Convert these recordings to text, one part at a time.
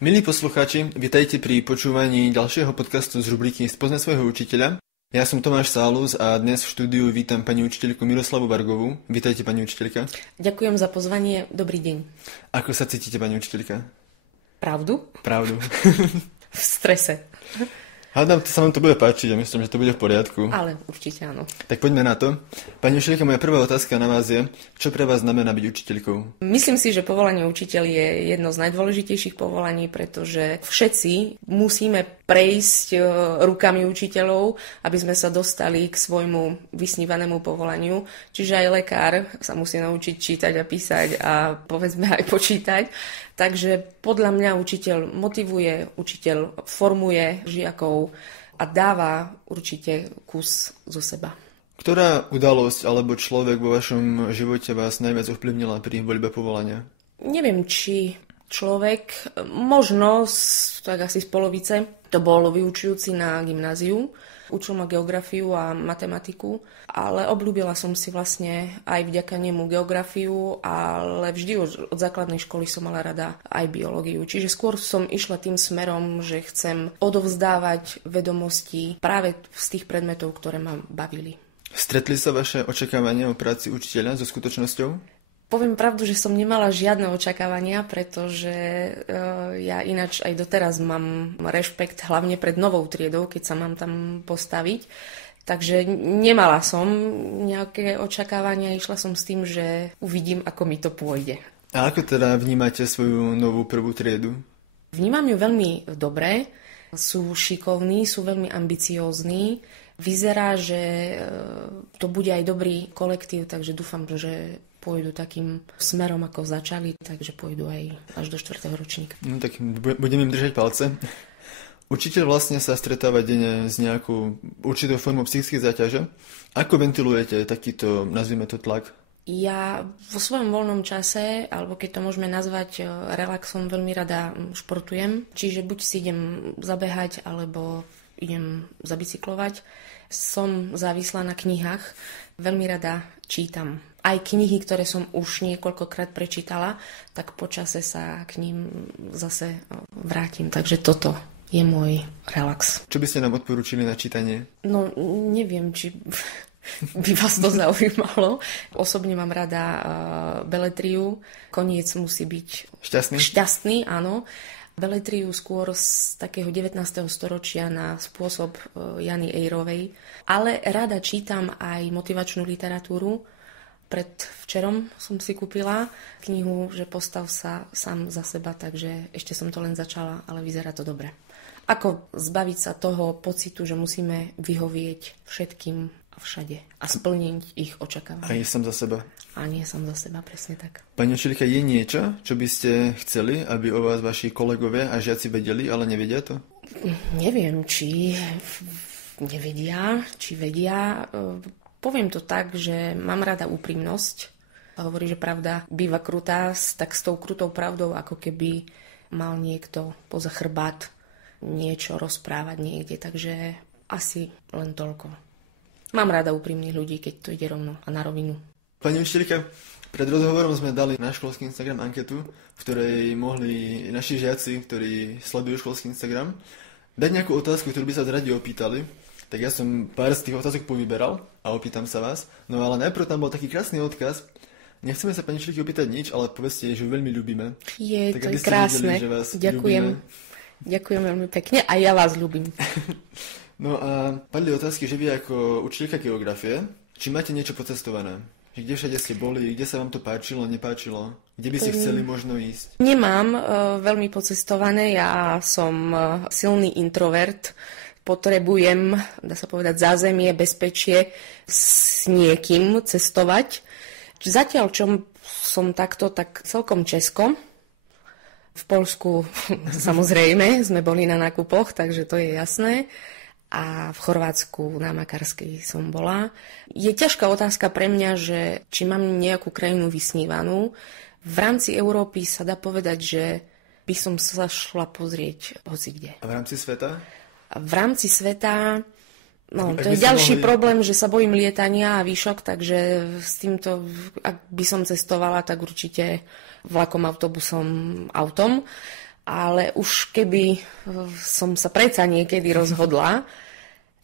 Milí poslucháči, vitajte pri počúvaní ďalšieho podcastu z rubriky Spoznaj svojho učiteľa. Ja som Tomáš Sálus a dnes v štúdiu vítam pani učiteľku Miroslavu Vargovú. Vitajte, pani učiteľka. Ďakujem za pozvanie, dobrý deň. Ako sa cítite, pani učiteľka? Pravdu? Pravdu. V strese. Hádam, sa vám to bude páčiť a myslím, že to bude v poriadku. Ale určite áno. Tak poďme na to. Pani učiteľka, moja prvá otázka na vás je, čo pre vás znamená byť učiteľkou? Myslím si, že povolanie učiteľ je jedno z najdôležitejších povolaní, pretože všetci musíme prejsť rukami učiteľov, aby sme sa dostali k svojmu vysnívanému povolaniu. Čiže aj lekár sa musí naučiť čítať a písať a povedzme aj počítať. Takže podľa mňa učiteľ motivuje, učiteľ formuje žiakov a dáva určite kus zo seba. Ktorá udalosť alebo človek vo vašom živote vás najviac ovplyvnila pri voľbe povolania? Neviem, či človek, možno, tak asi z polovice, to bol vyučujúci na gymnáziu. Učil ma geografiu a matematiku, ale obľúbila som si vlastne aj vďaka nemu geografiu, ale vždy od základnej školy som mala rada aj biológiu. Čiže skôr som išla tým smerom, že chcem odovzdávať vedomosti práve z tých predmetov, ktoré ma bavili. Stretli sa vaše očakávania o práci učiteľa so skutočnosťou? Poviem pravdu, že som nemala žiadne očakávania, pretože ja ináč aj doteraz mám rešpekt hlavne pred novou triedou, keď sa mám tam postaviť. Takže nemala som nejaké očakávania, išla som s tým, že uvidím, ako mi to pôjde. A ako teda vnímate svoju novú prvú triedu? Vnímam ju veľmi dobre, sú šikovní, sú veľmi ambiciózni. Vyzerá, že to bude aj dobrý kolektív, takže dúfam, že pôjdu takým smerom, ako začali, takže pôjdu aj až do 4. ročníka. No tak budem im držať palce. Učiteľ vlastne sa stretáva denne s nejakou určitou formou psychickej záťaže. Ako ventilujete takýto, nazvime to, tlak? Ja vo svojom voľnom čase, alebo keď to môžeme nazvať relaxom, veľmi rada športujem. Čiže buď si idem zabehať, alebo idem zabicyklovať. Som závislá na knihách. Veľmi rada čítam. Aj knihy, ktoré som už niekoľkokrát prečítala, tak počase sa k ním zase vrátim. Takže toto je môj relax. Čo by ste nám odporúčili na čítanie? No, neviem, či by vás to zaujímalo. Osobne mám rada beletriu. Koniec musí byť šťastný, áno. Beletriu skôr z takého 19. storočia na spôsob Jany Ejrovej. Ale rada čítam aj motivačnú literatúru. Predvčerom som si kúpila knihu, že postav sa sám za seba, takže ešte som to len začala, ale vyzerá to dobre. Ako zbaviť sa toho pocitu, že musíme vyhovieť všetkým a všade a splniť ich očakávania. A nie sám za seba. A nie sám za seba, presne tak. Pani učiteľka, je niečo, čo by ste chceli, aby o vás vaši kolegovia a žiaci vedeli, ale nevedia to? Neviem, či nevedia, či vedia. Poviem to tak, že mám rada úprimnosť. A hovorí, že pravda býva krutá, tak s tou krutou pravdou, ako keby mal niekto poza chrbát niečo rozprávať niekde. Takže asi len toľko. Mám rada úprimných ľudí, keď to ide rovno a na rovinu. Pani učiteľka, pred rozhovorom sme dali na školský Instagram anketu, v ktorej mohli naši žiaci, ktorí sledujú školský Instagram, dať nejakú otázku, ktorú by sa radi opýtali. Tak ja som pár z tých otázok povyberal a opýtam sa vás. No ale najprv tam bol taký krásny odkaz. Nechceme sa pani učiteľky opýtať nič, ale povedzte, že ju veľmi ľúbime. Je, tak, to je krásne. Videli, že vás ďakujem. Ľúbime. Ďakujem veľmi pekne a ja vás ľúbim. No a padli otázky, že vy ako učiteľka geografie, či máte niečo pocestované? Že kde všade ste boli, kde sa vám to páčilo, nepáčilo? Kde by ste chceli možno ísť? Nemám veľmi pocestované, ja som silný introvert. Potrebujem, dá sa povedať, zázemie, bezpečie s niekým cestovať. Zatiaľ, čo som takto, tak celkom Česko. V Poľsku samozrejme sme boli na nákupoch, takže to je jasné. A v Chorvátsku na Makarskej som bola. Je ťažká otázka pre mňa, že či mám nejakú krajinu vysnívanú. V rámci Európy sa dá povedať, že by som sa šla pozrieť hocikde. A v rámci sveta? V rámci sveta, no to je ďalší problém, že sa bojím lietania a výšok, takže s týmto, ak by som cestovala, tak určite vlakom, autobusom, autom. ale už keby som sa predsa niekedy rozhodla,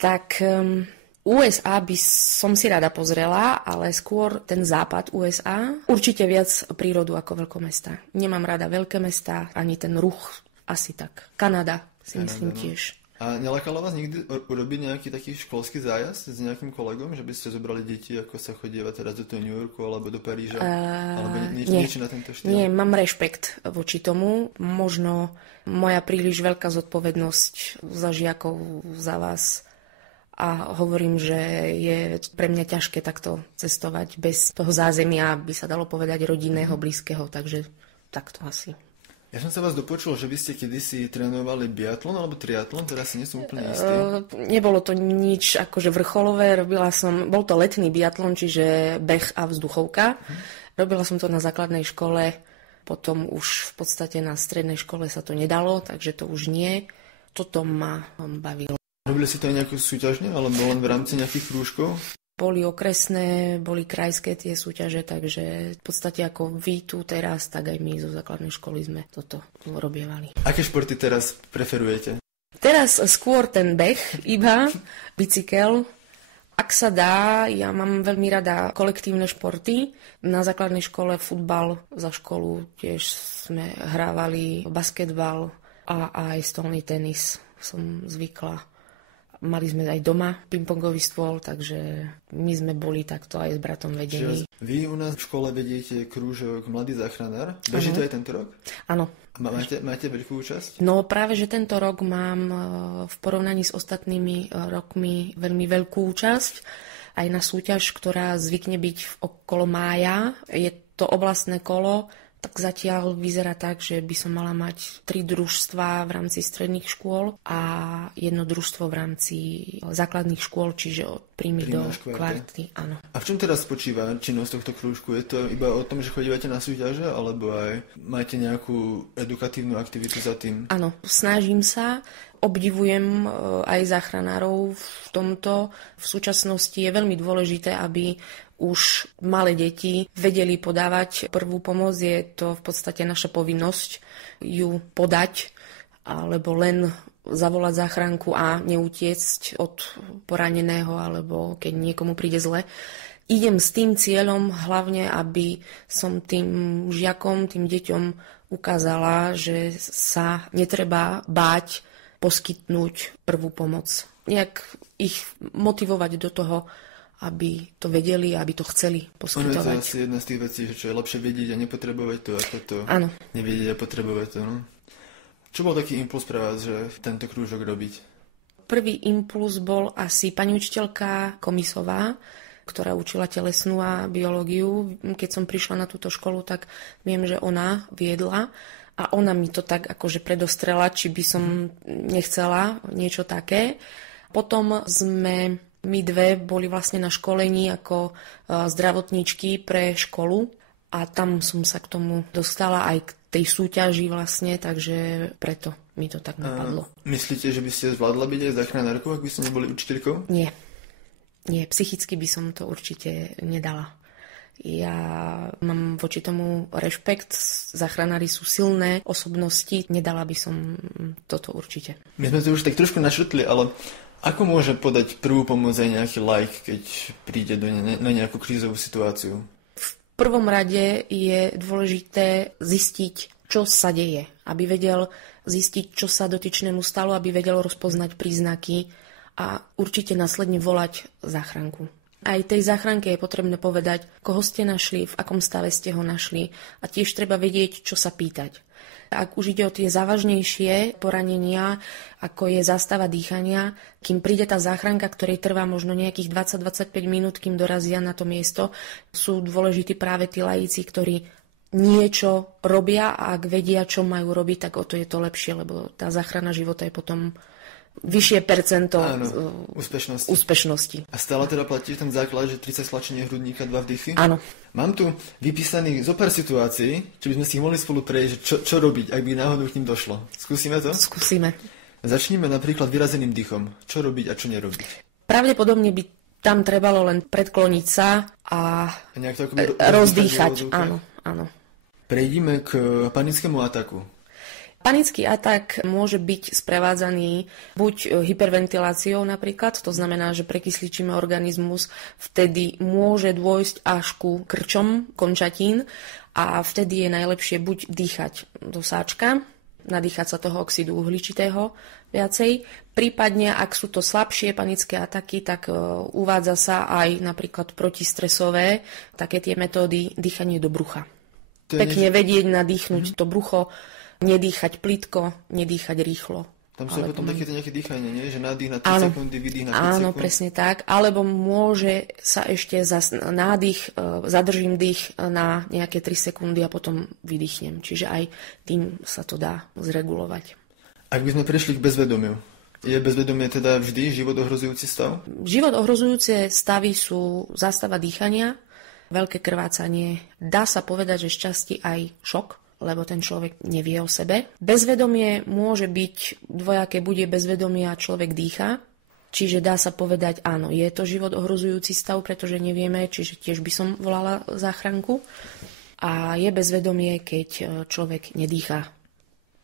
tak USA by som si rada pozrela, ale skôr ten západ USA. Určite viac prírodu ako veľkomestá. Nemám rada veľké mestá, ani ten ruch, asi tak. Kanada si myslím tiež. A nelakalo vás nikdy urobiť nejaký taký školský zájazd s nejakým kolegom, že by ste zobrali deti, ako sa chodieva teraz do toho New Yorku alebo do Paríža? Alebo niečo na tento štýl? Nie, mám rešpekt voči tomu. Možno moja príliš veľká zodpovednosť za žiakov, za vás. A hovorím, že je pre mňa ťažké takto cestovať bez toho zázemia, by sa dalo povedať rodinného, blízkeho. Takže takto asi. Ja som sa vás dopočul, že by ste kedysi trénovali biatlon alebo triatlon, teraz si nie som úplne istý. Nebolo to nič akože vrcholové, bol to letný biatlon, čiže beh a vzduchovka. Robila som to na základnej škole, potom už v podstate na strednej škole sa to nedalo, takže to už nie. Toto ma bavilo. Robili si to aj nejakú súťažne, alebo len v rámci nejakých krúžkov? Boli okresné, boli krajské tie súťaže, takže v podstate ako vy tu teraz, tak aj my zo základnej školy sme toto robievali. Aké športy teraz preferujete? Teraz skôr ten beh, iba bicykel. Ak sa dá, ja mám veľmi rada kolektívne športy. Na základnej škole futbal, za školu tiež sme hrávali basketbal a aj stolný tenis som zvykla. Mali sme aj doma pingpongový stôl, takže my sme boli takto aj s bratom vedení. Čiže vy u nás v škole vediete krúžok Mladý záchranár. Beží to aj tento rok? Áno. Máte veľkú účasť? No práve, že tento rok mám v porovnaní s ostatnými rokmi veľmi veľkú účasť. Aj na súťaž, ktorá zvykne byť okolo mája. Je to oblastné kolo. Tak zatiaľ vyzerá tak, že by som mala mať 3 družstvá v rámci stredných škôl a 1 družstvo v rámci základných škôl, čiže od príjmy do kvarty. Áno. A v čom teraz spočíva činnosť tohto krúžku? Je to iba o tom, že chodívate na súťaže, alebo aj máte nejakú edukatívnu aktivitu za tým? Áno, snažím sa. Obdivujem aj záchranárov v tomto. V súčasnosti je veľmi dôležité, aby už malé deti vedeli podávať prvú pomoc. Je to v podstate naša povinnosť ju podať, alebo len zavolať záchranku a neutiecť od poraneného, alebo keď niekomu príde zle. Idem s tým cieľom hlavne, aby som tým žiakom, tým deťom ukázala, že sa netreba báť poskytnúť prvú pomoc. Nejak ich motivovať do toho, aby to vedeli, aby to chceli poskytovať. Ono je to asi jedna z tých vecí, že čo je lepšie vedieť a nepotrebovať to, ako to nevedieť a potrebovať to. No? Čo bol taký impuls pre vás, že tento krúžok robiť? Prvý impuls bol asi pani učiteľka Komisová, ktorá učila telesnú a biológiu. Keď som prišla na túto školu, tak viem, že ona viedla a ona mi to tak akože predostrela, či by som nechcela niečo také. Potom sme my dve boli vlastne na školení ako zdravotníčky pre školu a tam som sa k tomu dostala aj k tej súťaži vlastne, takže preto mi to tak napadlo. Myslíte, že by ste zvládla byť aj záchranárkou, ak by ste neboli učiteľkou? Nie, psychicky by som to určite nedala. Ja mám voči tomu rešpekt, záchranári sú silné osobnosti, nedala by som toto určite. My sme to už tak trošku načrtli, ale ako môže podať prvú pomoc aj nejaký laik, keď príde na nejakú krízovú situáciu? V prvom rade je dôležité zistiť, čo sa deje. Aby vedel zistiť, čo sa dotyčnému stalo, aby vedel rozpoznať príznaky a určite následne volať záchranku. Aj tej záchranke je potrebné povedať, koho ste našli, v akom stave ste ho našli a tiež treba vedieť, čo sa pýtať. Ak už ide o tie závažnejšie poranenia, ako je zástava dýchania, kým príde tá záchranka, ktorej trvá možno nejakých 20-25 minút, kým dorazia na to miesto, sú dôležití práve tí laici, ktorí niečo robia a ak vedia, čo majú robiť, tak o to je to lepšie, lebo tá záchrana života je potom vyššie percento úspešnosti. A stále teda platí ten základ, že 30 stlačení hrudníka, 2 vdychy? Áno. Mám tu vypísaných zo pár situácií, či by sme si ich mohli spolu prejsť, čo robiť, ak by náhodou k ním došlo. Skúsime to? Skúsime. Začníme napríklad vyrazeným dýchom. Čo robiť a čo nerobiť? Pravdepodobne by tam trebalo len predkloniť sa a rozdýchať. Áno. Prejdime k panickému ataku. Panický atak môže byť sprevádzaný buď hyperventiláciou napríklad, to znamená, že prekysličíme organizmus, vtedy môže dôjsť až ku krčom končatín a vtedy je najlepšie buď dýchať do sáčka, nadýchať sa toho oxidu uhličitého viacej, prípadne ak sú to slabšie panické ataky, tak uvádza sa aj napríklad protistresové, také tie metódy dýchanie do brucha. Pekne vedieť nadýchnuť to brucho, nedýchať plitko, nedýchať rýchlo. Tam sú potom také nejaké dýchanie, nie? Že nádych na 3 sekundy, výdych na 5 sekúnd. Áno, presne tak. Alebo môže sa ešte nádych, zadržím dých na nejaké 3 sekundy a potom vydýchnem. Čiže aj tým sa to dá zregulovať. Ak by sme prešli k bezvedomiu, je bezvedomie teda vždy život ohrozujúci stav? Život ohrozujúce stavy sú zástava dýchania, veľké krvácanie, dá sa povedať, že šťastie aj šok, lebo ten človek nevie o sebe. Bezvedomie môže byť dvojaké, bude bezvedomie a človek dýcha, čiže dá sa povedať, áno, je to život ohrozujúci stav, pretože nevieme, čiže tiež by som volala záchranku. A je bezvedomie, keď človek nedýcha.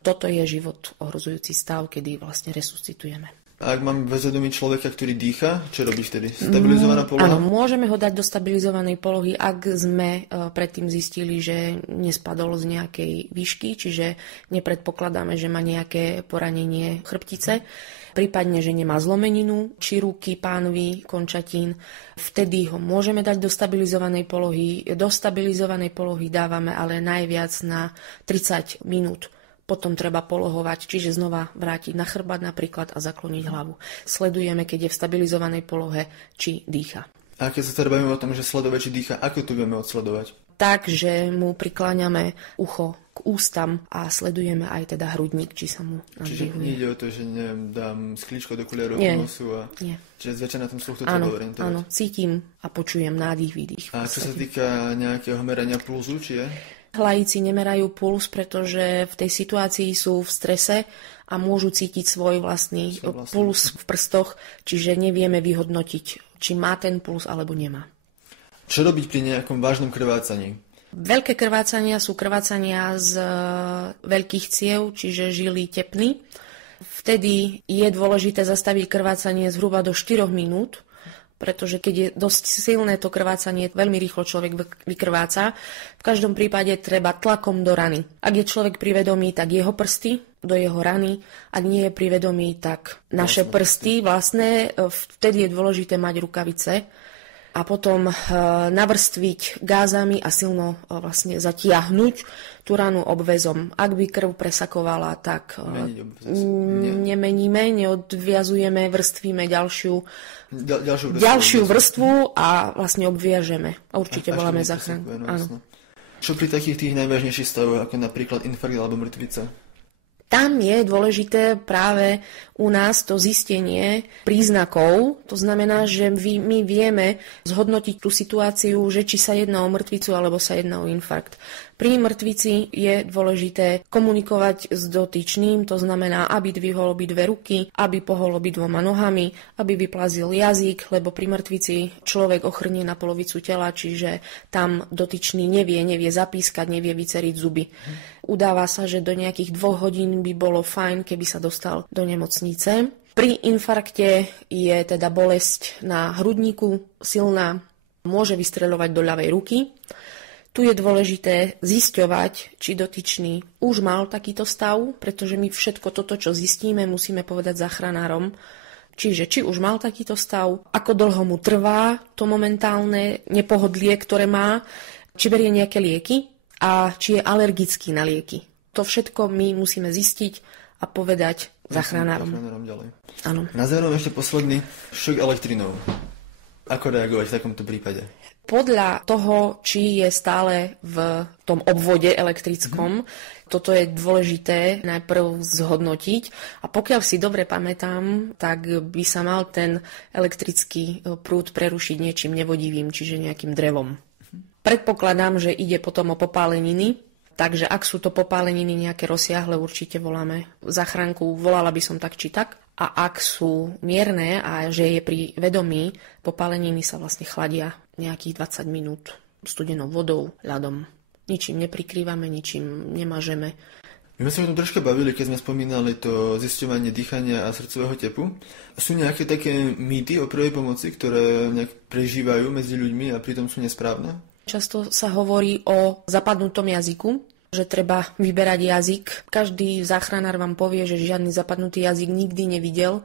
Toto je život ohrozujúci stav, kedy vlastne resuscitujeme. A ak mám bezvedomý človeka, ktorý dýcha, čo robí vtedy? Stabilizovaná poloha? Áno, môžeme ho dať do stabilizovanej polohy, ak sme predtým zistili, že nespadol z nejakej výšky, čiže nepredpokladáme, že má nejaké poranenie chrbtice, prípadne, že nemá zlomeninu, či ruky, pánvy, končatín. Vtedy ho môžeme dať do stabilizovanej polohy. Do stabilizovanej polohy dávame ale najviac na 30 minút. Potom treba polohovať, čiže znova vrátiť na chrbát napríklad a zakloniť hlavu. Sledujeme, keď je v stabilizovanej polohe, či dýcha. A keď sa teda bavíme o tom, že sledovať, či dýcha, ako to vieme odsledovať? Tak, že mu prikláňame ucho k ústam a sledujeme aj teda hrudník, či sa mu nadvihuje. Čiže nejde o to, že dám sklíčko do kuliarov nosu a... Nie. Čiže zväčša na tom sluchu to treba orientovať. Áno, cítim a počujem nádych, výdych. A čo sa týka nejakého merania pulzu, či je? Laici nemerajú puls, pretože v tej situácii sú v strese a môžu cítiť svoj vlastný puls v prstoch, čiže nevieme vyhodnotiť, či má ten puls alebo nemá. Čo robiť pri nejakom vážnom krvácaní? Veľké krvácania sú krvácania z veľkých ciev, čiže žily tepny. Vtedy je dôležité zastaviť krvácanie zhruba do 4 minút, pretože keď je dosť silné to krvácanie, veľmi rýchlo človek vykrváca. V každom prípade treba tlakom do rany. Ak je človek pri vedomí, tak jeho prsty do jeho rany. Ak nie je pri vedomí, tak naše prsty vlastné. Vtedy je dôležité mať rukavice a potom navrstviť gázami a silno vlastne zatiahnuť tú ranu obväzom. Ak by krv presakovala, tak nemeníme, neodviazujeme, vrstvíme ďalšiu vrstvu a vlastne obviažeme. A určite voláme záchranku. Áno. Čo pri takých tých najvážnejších stavoch, ako napríklad infarkt alebo mŕtvica? Tam je dôležité práve u nás to zistenie príznakov. To znamená, že my vieme zhodnotiť tú situáciu, že či sa jedná o mŕtvicu alebo sa jedná o infarkt. Pri mŕtvici je dôležité komunikovať s dotyčným, to znamená, aby dvihol obidve ruky, aby pohol obidvoma nohami, aby vyplazil jazyk, lebo pri mŕtvici človek ochrnie na polovicu tela, čiže tam dotyčný nevie zapískať, nevie vyceriť zuby. Udáva sa, že do nejakých 2 hodín by bolo fajn, keby sa dostal do nemocnice. Pri infarkte je teda bolesť na hrudníku silná, môže vystreľovať do ľavej ruky. Tu je dôležité zisťovať, či dotyčný už mal takýto stav, pretože my všetko toto, čo zistíme, musíme povedať záchranárom. Čiže či už mal takýto stav, ako dlho mu trvá to momentálne nepohodlie, ktoré má, či berie nejaké lieky a či je alergický na lieky. To všetko my musíme zistiť a povedať záchranárom. Áno. Na záver ešte posledný šok elektrinou. Ako reagovať v takomto prípade? Podľa toho, či je stále v tom obvode elektrickom, toto je dôležité najprv zhodnotiť. A pokiaľ si dobre pamätám, tak by sa mal ten elektrický prúd prerušiť niečím nevodivým, čiže nejakým drevom. Predpokladám, že ide potom o popáleniny, takže ak sú to popáleniny nejaké rozsiahle, určite voláme záchranku, volala by som tak či tak. A ak sú mierne a že je pri vedomí, popáleniny sa vlastne chladia nejakých 20 minút studenou vodou, ľadom. Ničím neprikrývame, ničím nemažeme. My sme sa o tom troška bavili, keď sme spomínali to zisťovanie dýchania a srdcového tepu. Sú nejaké také mýty o prvej pomoci, ktoré nejak prežívajú medzi ľuďmi a pritom sú nesprávne? Často sa hovorí o zapadnutom jazyku, že treba vyberať jazyk. Každý záchranár vám povie, že žiadny zapadnutý jazyk nikdy nevidel.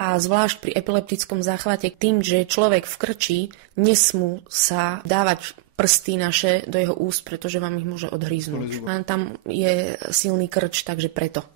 A zvlášť pri epileptickom záchvate tým, že človek v krči, nesmú sa dávať prsty naše do jeho úst, pretože vám ich môže odhríznúť. A tam je silný krč, takže preto.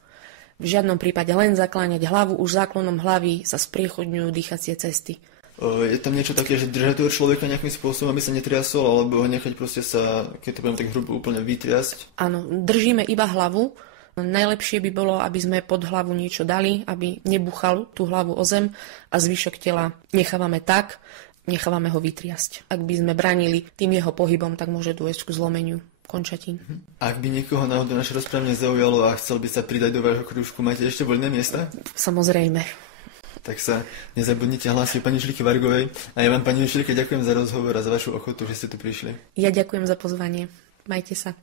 V žiadnom prípade len zakláňať hlavu, už záklonom hlavy sa spriechodňujú dýchacie cesty. Je tam niečo také, že držať toho človeka nejakým spôsobom, aby sa netriasol, alebo nechať proste sa, keď to budem tak hrubo, úplne vytriasť? Áno, držíme iba hlavu. Najlepšie by bolo, aby sme pod hlavu niečo dali, aby nebuchal tú hlavu o zem a zvyšok tela nechávame tak, nechávame ho vytriasť. Ak by sme bránili tým jeho pohybom, tak môže dôjsť k zlomeniu končatín. Ak by niekoho náhodou naše rozprávanie zaujalo a chcel by sa pridať do vášho krúžku, máte ešte voľné miesta? Samozrejme. Tak sa nezabudnite hlásiť pani Šilke Vargovej. A ja vám, pani Šilke, ďakujem za rozhovor a za vašu ochotu, že ste tu prišli. Ja ďakujem za pozvanie. Majte sa.